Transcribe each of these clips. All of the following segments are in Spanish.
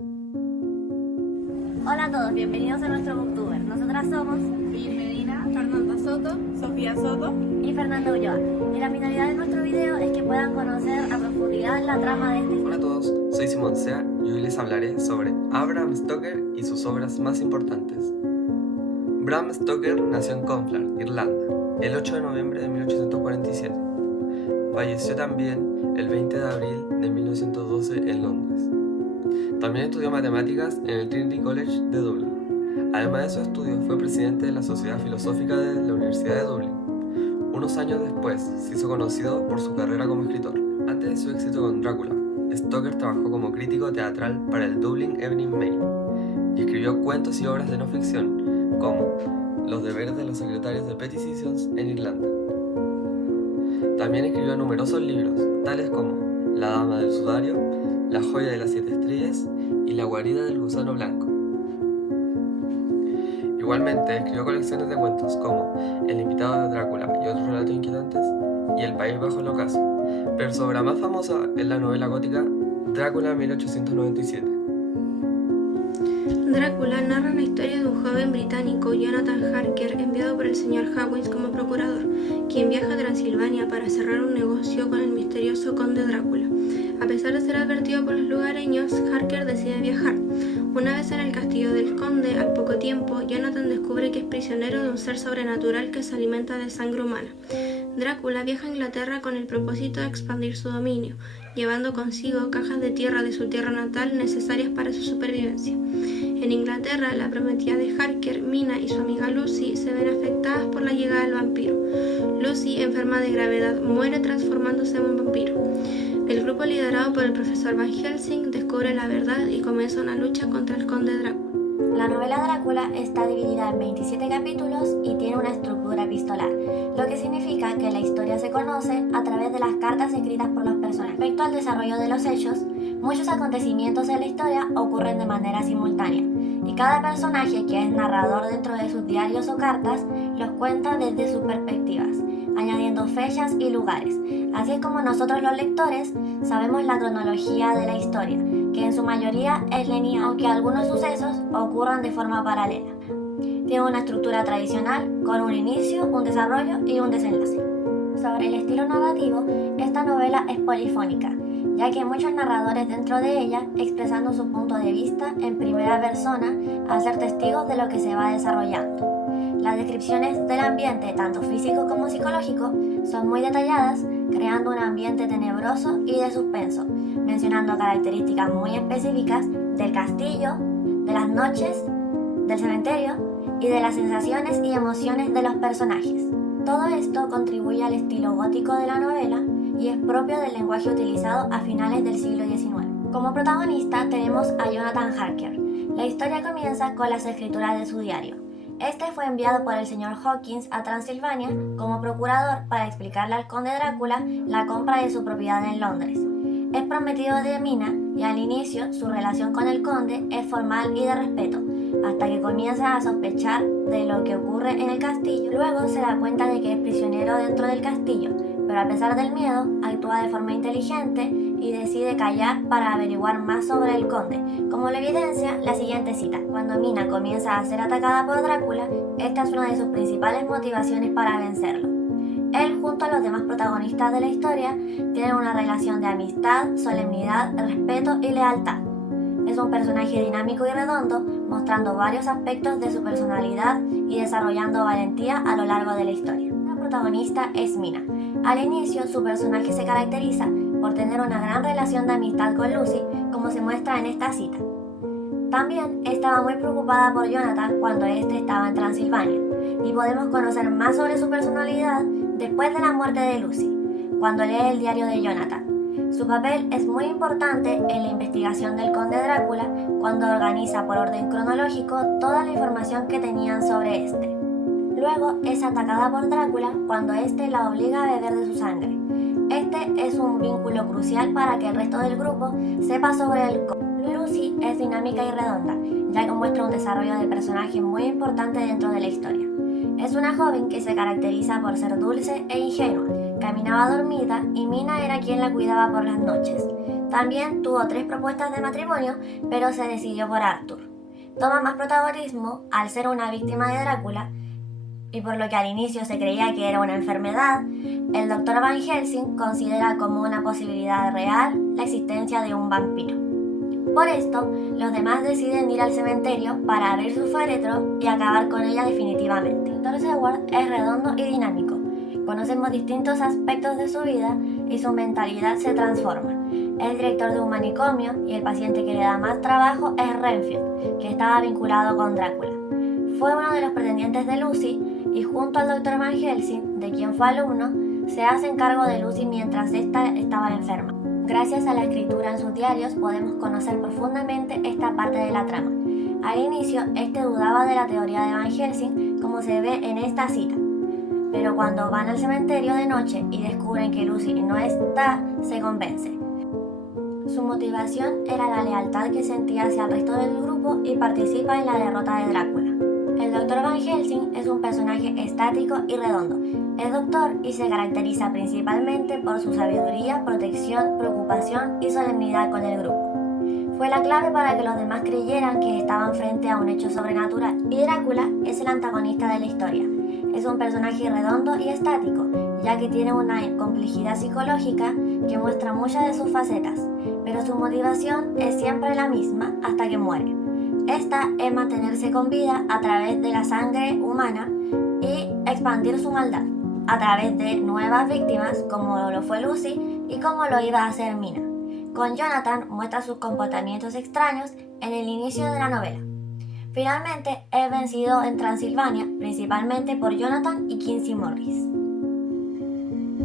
Hola a todos, bienvenidos a nuestro Booktuber. Nosotras somos Lili Medina, Fernanda Soto, Sofía Soto. y Fernanda Ulloa. Y la finalidad de nuestro video es que puedan conocer a profundidad la trama de este. Hola a todos, soy Simón Sea y hoy les hablaré sobre Bram Stoker y sus obras más importantes. Bram Stoker nació en Conflart, Irlanda, el 8 de noviembre de 1847. Falleció también el 20 de abril de 1912 en Londres. También estudió matemáticas en el Trinity College de Dublín. Además de sus estudios, fue presidente de la Sociedad Filosófica de la Universidad de Dublín. Unos años después, se hizo conocido por su carrera como escritor. Antes de su éxito con Drácula, Stoker trabajó como crítico teatral para el Dublin Evening Mail y escribió cuentos y obras de no ficción, como Los deberes de los secretarios de Petty Sessions en Irlanda. También escribió numerosos libros, tales como La dama del sudario, La joya de las 7 estrellas y La guarida del gusano blanco. Igualmente escribió colecciones de cuentos como El invitado de Drácula y otros relatos inquietantes y El país bajo el ocaso, pero su obra más famosa es la novela gótica Drácula 1897. Drácula narra la historia de un joven británico, Jonathan Harker, enviado por el señor Hawkins como procurador, quien viaja a Transilvania para cerrar un negocio con el misterioso conde Drácula. A pesar de ser advertido por los lugareños, Harker decide viajar. Una vez en el castillo del conde, al poco tiempo, Jonathan descubre que es prisionero de un ser sobrenatural que se alimenta de sangre humana. Drácula viaja a Inglaterra con el propósito de expandir su dominio, llevando consigo cajas de tierra de su tierra natal necesarias para su supervivencia. En Inglaterra, la prometida de Harker, Mina, y su amiga Lucy se ven afectadas por la llegada del vampiro. Lucy, enferma de gravedad, muere transformándose en un vampiro. El grupo liderado por el profesor Van Helsing descubre la verdad y comienza una lucha contra el conde Drácula. La novela Drácula está dividida en 27 capítulos y tiene una estructura epistolar, lo que significa que la historia se conoce a través de las cartas escritas por los personajes. Respecto al desarrollo de los hechos, muchos acontecimientos en la historia ocurren de manera simultánea, y cada personaje que es narrador dentro de sus diarios o cartas los cuenta desde sus perspectivas, añadiendo fechas y lugares. Así es como nosotros los lectores sabemos la cronología de la historia, que en su mayoría es lineal, aunque algunos sucesos ocurran de forma paralela. Tiene una estructura tradicional con un inicio, un desarrollo y un desenlace. Sobre el estilo narrativo, esta novela es polifónica, ya que hay muchos narradores dentro de ella expresando su punto de vista en primera persona al ser testigos de lo que se va desarrollando. Las descripciones del ambiente, tanto físico como psicológico, son muy detalladas, creando un ambiente tenebroso y de suspenso, mencionando características muy específicas del castillo, de las noches, del cementerio y de las sensaciones y emociones de los personajes. Todo esto contribuye al estilo gótico de la novela y es propio del lenguaje utilizado a finales del siglo XIX. Como protagonista tenemos a Jonathan Harker. La historia comienza con las escrituras de su diario. Este fue enviado por el señor Hawkins a Transilvania como procurador para explicarle al conde Drácula la compra de su propiedad en Londres. Es prometido de Mina y al inicio su relación con el conde es formal y de respeto, hasta que comienza a sospechar de lo que ocurre en el castillo. Luego se da cuenta de que es prisionero dentro del castillo, pero a pesar del miedo, actúa de forma inteligente y decide callar para averiguar más sobre el conde, como lo evidencia la siguiente cita. Cuando Mina comienza a ser atacada por Drácula, esta es una de sus principales motivaciones para vencerlo. Él, junto a los demás protagonistas de la historia, tienen una relación de amistad, solemnidad, respeto y lealtad. Es un personaje dinámico y redondo, mostrando varios aspectos de su personalidad y desarrollando valentía a lo largo de la historia. La protagonista es Mina. Al inicio, su personaje se caracteriza por tener una gran relación de amistad con Lucy, como se muestra en esta cita. También estaba muy preocupada por Jonathan cuando éste estaba en Transilvania, y podemos conocer más sobre su personalidad después de la muerte de Lucy, cuando lee el diario de Jonathan. Su papel es muy importante en la investigación del conde Drácula cuando organiza por orden cronológico toda la información que tenían sobre este. Luego es atacada por Drácula cuando este la obliga a beber de su sangre. Este es un vínculo crucial para que el resto del grupo sepa sobre el conde. Lucy es dinámica y redonda, ya que muestra un desarrollo de personaje muy importante dentro de la historia. Es una joven que se caracteriza por ser dulce e ingenua, caminaba dormida y Mina era quien la cuidaba por las noches. También tuvo 3 propuestas de matrimonio, pero se decidió por Arthur. Toma más protagonismo al ser una víctima de Drácula, y por lo que al inicio se creía que era una enfermedad, el Dr. Van Helsing considera como una posibilidad real la existencia de un vampiro. Por esto, los demás deciden ir al cementerio para abrir su féretro y acabar con ella definitivamente. El Dr. Seward es redondo y dinámico. Conocemos distintos aspectos de su vida y su mentalidad se transforma. Es director de un manicomio y el paciente que le da más trabajo es Renfield, que estaba vinculado con Drácula. Fue uno de los pretendientes de Lucy y junto al Dr. Van Helsing, de quien fue alumno, se hacen cargo de Lucy mientras ésta estaba enferma. Gracias a la escritura en sus diarios podemos conocer profundamente esta parte de la trama. Al inicio, este dudaba de la teoría de Van Helsing, como se ve en esta cita. Pero cuando van al cementerio de noche y descubren que Lucy no está, se convence. Su motivación era la lealtad que sentía hacia el resto del grupo y participa en la derrota de Drácula. El Dr. Van Helsing es un personaje estático y redondo. Es doctor y se caracteriza principalmente por su sabiduría, protección, preocupación y solemnidad con el grupo. Fue la clave para que los demás creyeran que estaban frente a un hecho sobrenatural, y Drácula es el antagonista de la historia. Es un personaje redondo y estático, ya que tiene una complejidad psicológica que muestra muchas de sus facetas, pero su motivación es siempre la misma hasta que muere. Esta es mantenerse con vida a través de la sangre humana y expandir su maldad a través de nuevas víctimas como lo fue Lucy y como lo iba a hacer Mina. Con Jonathan muestra sus comportamientos extraños en el inicio de la novela. Finalmente es vencido en Transilvania, principalmente por Jonathan y Kinsey Morris.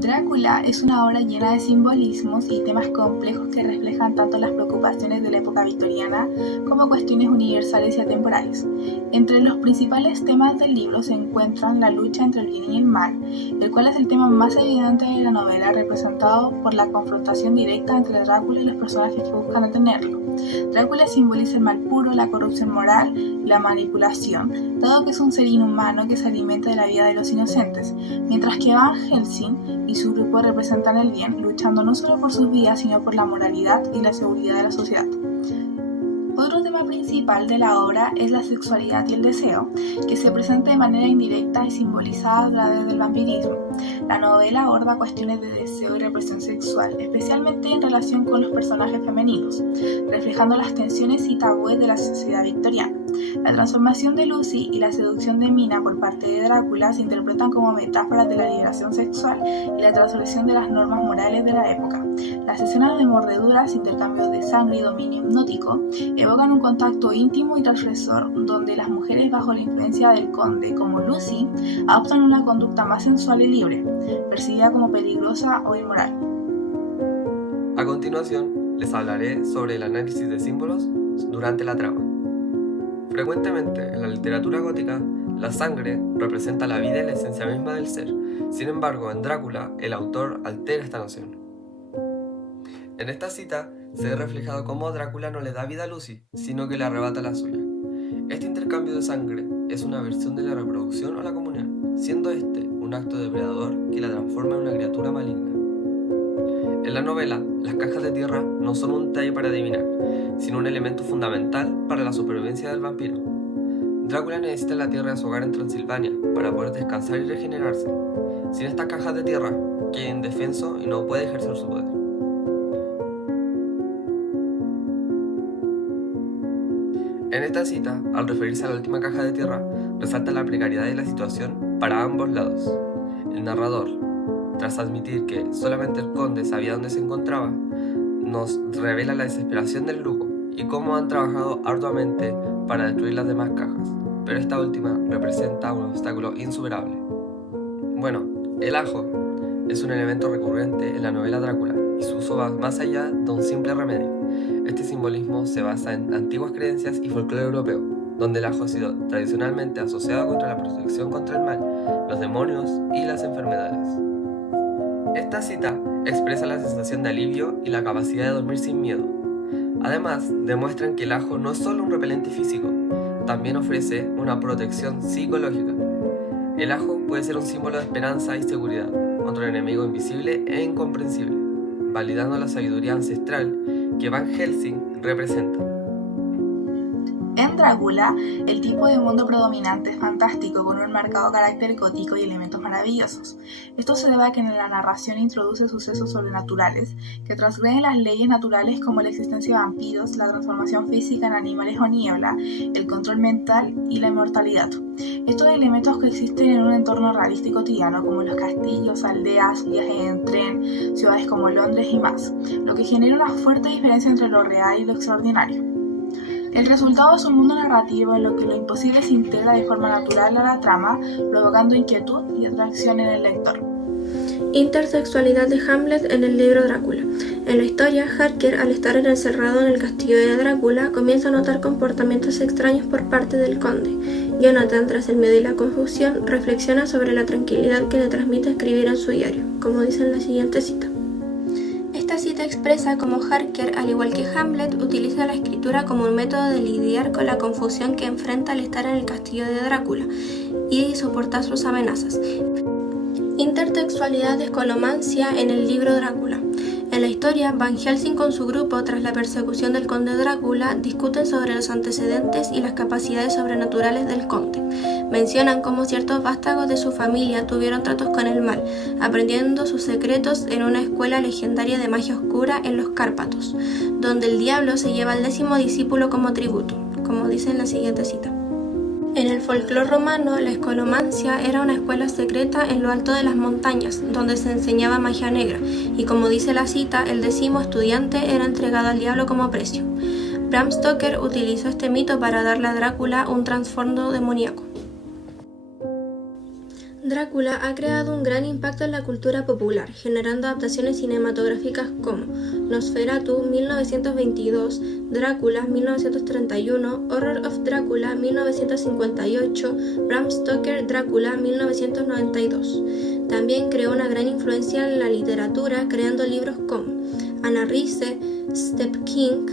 Drácula es una obra llena de simbolismos y temas complejos que reflejan tanto las preocupaciones de la época victoriana como cuestiones universales y atemporales. Entre los principales temas del libro se encuentran la lucha entre el bien y el mal, el cual es el tema más evidente de la novela, representado por la confrontación directa entre Drácula y los personajes que buscan detenerlo. Drácula simboliza el mal puro, la corrupción moral y la manipulación, dado que es un ser inhumano que se alimenta de la vida de los inocentes, mientras que Van Helsing y su grupo representan el bien, luchando no solo por sus vidas, sino por la moralidad y la seguridad de la sociedad. Otro tema principal de la obra es la sexualidad y el deseo, que se presenta de manera indirecta y simbolizada a través del vampirismo. La novela aborda cuestiones de deseo y represión sexual, especialmente en relación con los personajes femeninos, reflejando las tensiones y tabúes de la sociedad victoriana. La transformación de Lucy y la seducción de Mina por parte de Drácula se interpretan como metáforas de la liberación sexual y la transgresión de las normas morales de la época. Las escenas de mordeduras, intercambios de sangre y dominio hipnótico evocan un contacto íntimo y transgresor, donde las mujeres bajo la influencia del conde, como Lucy, adoptan una conducta más sensual y libre, percibida como peligrosa o inmoral. A continuación, les hablaré sobre el análisis de símbolos durante la trama. Frecuentemente, en la literatura gótica, la sangre representa la vida y la esencia misma del ser. Sin embargo, en Drácula, el autor altera esta noción. En esta cita, se ve reflejado cómo Drácula no le da vida a Lucy, sino que le arrebata la suya. Este intercambio de sangre es una versión de la reproducción o la comunión, siendo este un acto depredador que la transforma en una criatura maligna. En la novela, las cajas de tierra no son un detalle para adivinar, sino un elemento fundamental para la supervivencia del vampiro. Drácula necesita la tierra de su hogar en Transilvania para poder descansar y regenerarse. Sin estas cajas de tierra, queda indefenso y no puede ejercer su poder. En esta cita, al referirse a la última caja de tierra, resalta la precariedad de la situación para ambos lados. El narrador, tras admitir que solamente el conde sabía dónde se encontraba, nos revela la desesperación del grupo y cómo han trabajado arduamente para destruir las demás cajas, pero esta última representa un obstáculo insuperable. Bueno, el ajo es un elemento recurrente en la novela Drácula y su uso va más allá de un simple remedio. Este simbolismo se basa en antiguas creencias y folclore europeo, donde el ajo ha sido tradicionalmente asociado contra la protección contra el mal, los demonios y las enfermedades. Esta cita expresa la sensación de alivio y la capacidad de dormir sin miedo. Además, demuestran que el ajo no es solo un repelente físico, también ofrece una protección psicológica. El ajo puede ser un símbolo de esperanza y seguridad contra un enemigo invisible e incomprensible. validando la sabiduría ancestral que Van Helsing representa. En Drácula, el tipo de mundo predominante es fantástico, con un marcado carácter gótico y elementos maravillosos. Esto se debe a que en la narración introduce sucesos sobrenaturales que transgreden las leyes naturales, como la existencia de vampiros, la transformación física en animales o niebla, el control mental y la inmortalidad. Estos elementos que existen en un entorno realista y cotidiano, como los castillos, aldeas, viajes en tren, ciudades como Londres y más, lo que genera una fuerte diferencia entre lo real y lo extraordinario. El resultado es un mundo narrativo en lo que lo imposible se integra de forma natural a la trama, provocando inquietud y atracción en el lector. Intersexualidad de Hamlet en el libro Drácula. En la historia, Harker, al estar encerrado en el castillo de Drácula, comienza a notar comportamientos extraños por parte del conde. Jonathan, tras el miedo y la confusión, reflexiona sobre la tranquilidad que le transmite escribir en su diario, como dice en la siguiente cita. Esta cita expresa cómo Harker, al igual que Hamlet, utiliza la escritura como un método de lidiar con la confusión que enfrenta al estar en el castillo de Drácula y soportar sus amenazas. Intertextualidad de escolomancia en el libro Drácula. En la historia, Van Helsing con su grupo, tras la persecución del conde Drácula, discuten sobre los antecedentes y las capacidades sobrenaturales del conde. Mencionan cómo ciertos vástagos de su familia tuvieron tratos con el mal, aprendiendo sus secretos en una escuela legendaria de magia oscura en los Cárpatos, donde el diablo se lleva al 10º discípulo como tributo, como dice en la siguiente cita. En el folclore romano, la escolomancia era una escuela secreta en lo alto de las montañas, donde se enseñaba magia negra, y como dice la cita, el 10º estudiante era entregado al diablo como precio. Bram Stoker utilizó este mito para darle a Drácula un trasfondo demoníaco. Drácula ha creado un gran impacto en la cultura popular, generando adaptaciones cinematográficas como Nosferatu 1922, Drácula 1931, Horror of Drácula 1958, Bram Stoker Drácula 1992. También creó una gran influencia en la literatura, creando libros como Anna Rice, Stephen King,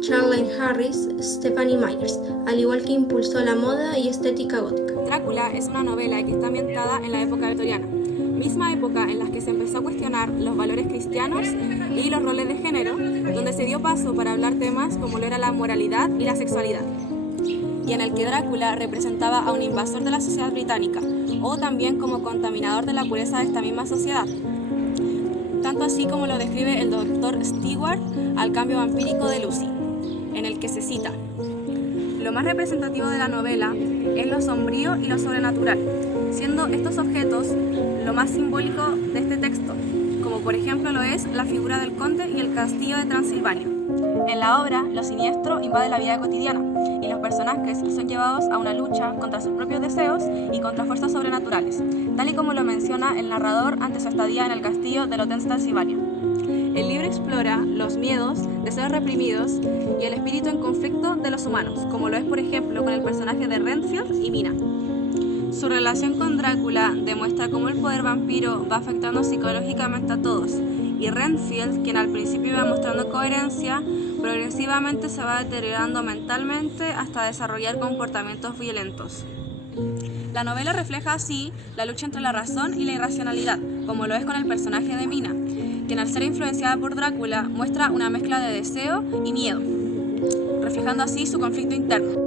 Charlene Harris, Stephanie Myers, al igual que impulsó la moda y estética gótica. Drácula es una novela que está ambientada en la época victoriana, misma época en la que se empezó a cuestionar los valores cristianos y los roles de género, donde se dio paso para hablar temas como lo era la moralidad y la sexualidad, y en el que Drácula representaba a un invasor de la sociedad británica, o también como contaminador de la pureza de esta misma sociedad, tanto así como lo describe el Dr. Stewart al cambio vampírico de Lucy, en el que se cita: lo más representativo de la novela es lo sombrío y lo sobrenatural, siendo estos objetos lo más simbólico de este texto, como por ejemplo lo es la figura del conde y el castillo de Transilvania. En la obra, lo siniestro invade la vida cotidiana y los personajes son llevados a una lucha contra sus propios deseos y contra fuerzas sobrenaturales, tal y como lo menciona el narrador ante su estadía en el castillo de Hotel Transilvania. El libro explora los miedos, deseos reprimidos y el espíritu en conflicto de los humanos, como lo es por ejemplo con el personaje de Renfield y Mina. Su relación con Drácula demuestra cómo el poder vampiro va afectando psicológicamente a todos, y Renfield, quien al principio iba mostrando coherencia, progresivamente se va deteriorando mentalmente hasta desarrollar comportamientos violentos. La novela refleja así la lucha entre la razón y la irracionalidad, como lo es con el personaje de Mina, quien al ser influenciada por Drácula muestra una mezcla de deseo y miedo, reflejando así su conflicto interno.